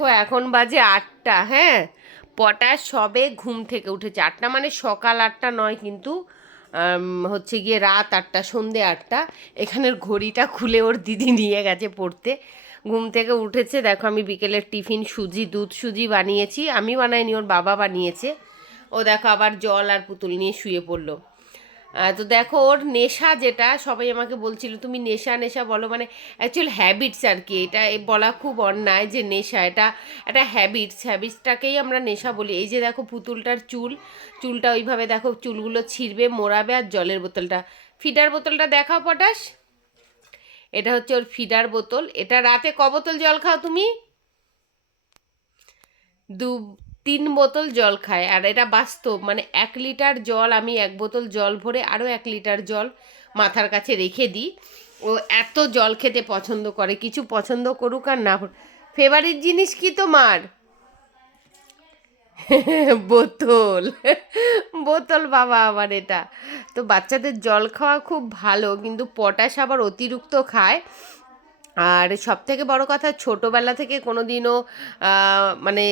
দেখো এখন বাজে 8টা, হ্যাঁ। পটাশ সবে ঘুম থেকে উঠেছে। 8টা মানে সকাল 8টা নয় কিন্তু, হচ্ছে গিয়ে রাত 8টা, সন্ধে 8টা। এখানের ঘড়িটা খুলে ওর দিদি নিয়ে গেছে পড়তে। ঘুম থেকে উঠেছে, দেখো আমি বিকেলের টিফিন সুজি, দুধ সুজি বানিয়েছি। আমি বানাইনি, ওর বাবা বানিয়েছে। ও দেখো আবার জল আর পুতুল নিয়ে শুয়ে পড়লো। তো দেখো ওর নেশা, যেটা সবাই আমাকে বলছিল তুমি নেশা নেশা বলো, মানে অ্যাকচুয়াল হ্যাবিটস আর কি। এটা বলা খুব অন্যায় যে নেশা, এটা একটা হ্যাবিটসটাকেই আমরা নেশা বলি। এই যে দেখো পুতুলটার চুলটা ওইভাবে দেখো, চুলগুলো ছিঁড়বে, মোড়াবে, আর জলের বোতলটা, ফিডার বোতলটা দেখাও পটাশ। এটা হচ্ছে ওর ফিডার বোতল। এটা রাতে ক বোতল জল খাও তুমি? 2-3 বোতল জল খায়। আর এটা বাস্তব, মানে 1 লিটার জল, আমি 1 বোতল জল ভরে আরও 1 লিটার জল মাথার কাছে রেখে দিই। ও এত জল খেতে পছন্দ করে, কিছু পছন্দ করুক আর না। ফেভারিট জিনিস কি তোমার? বোতল। বোতল বাবা আমার এটা। তো বাচ্চাদের জল খাওয়া খুব ভালো, কিন্তু পটাশ আবার অতিরিক্ত খায়। আর সব থেকে বড় কথা, ছোটোবেলা থেকে কোনো দিনও মানে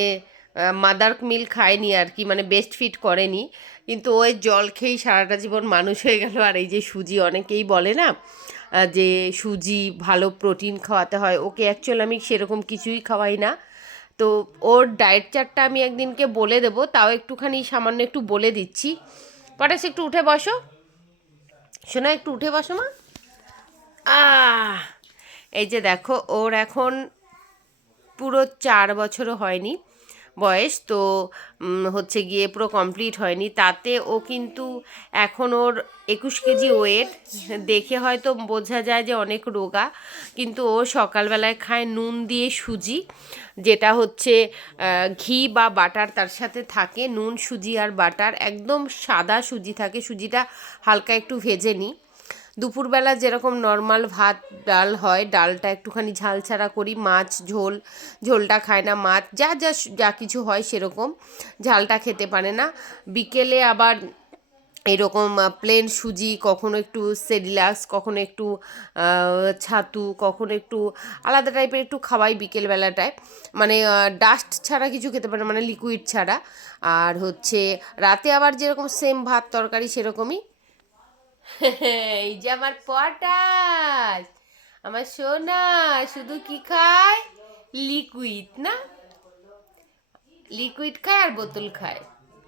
মাদার মিল্ক খায়নি আর কি, মানে বেস্ট ফিড করেনি। কিন্তু ওই জল খেয়েই সারাটা জীবন মানুষ হয়ে গেল। আর এই যে সুজি, অনেকেই বলে না যে সুজি ভালো প্রোটিন খাওয়াতে হয়, ওকে অ্যাকচুয়ালি আমি সেরকম কিছুই খাওয়াই না। তো ওর ডায়েট চার্টটা আমি একদিনকে বলে দেবো, তাও একটুখানি সামান্য একটু বলে দিচ্ছি। পটাশ একটু উঠে বসো, শোনা একটু উঠে বসো মা। আহ এই যে দেখো, ওর এখন পুরো 4 বছরও হয়নি বয়স, তো হচ্ছে গিয়ে পুরো কমপ্লিট হয়নি। তাতে ও কিন্তু এখন ওর 21 কেজি ওয়েট। দেখে হয়তো বোঝা যায় যে অনেক রোগা, কিন্তু ও সকালবেলায় খায় নুন দিয়ে সুজি, যেটা হচ্ছে ঘি বা বাটার তার সাথে থাকে। নুন, সুজি আর বাটার, একদম সাদা সুজি থাকে, সুজিটা হালকা একটু ভেজে নিই। দুপুরবেলা যেরকম নর্মাল ভাত ডাল হয়, ডালটা একটুখানি ঝাল ছাড়া করি। মাছ ঝোলটা খায় না, মাছ যা যা যা কিছু হয় সেরকম, ঝালটা খেতে পারে না। বিকেলে আবার এরকম প্লেন সুজি, কখনো একটু সেরিলাক্স, কখনো একটু ছাতু, কখনো একটু আলাদা টাইপের একটু খাওয়াই বিকেলবেলাটায়, মানে ডাস্ট ছাড়া কিছু খেতে পারে না, মানে লিকুইড ছাড়া। আর হচ্ছে রাতে আবার যেরকম সেম ভাত তরকারি সেরকমই। এই যে আমার পটাশ, আমার সোনা, শুধু কি খায়? লিকুইড না, লিকুইড খায় আর বোতল খায়।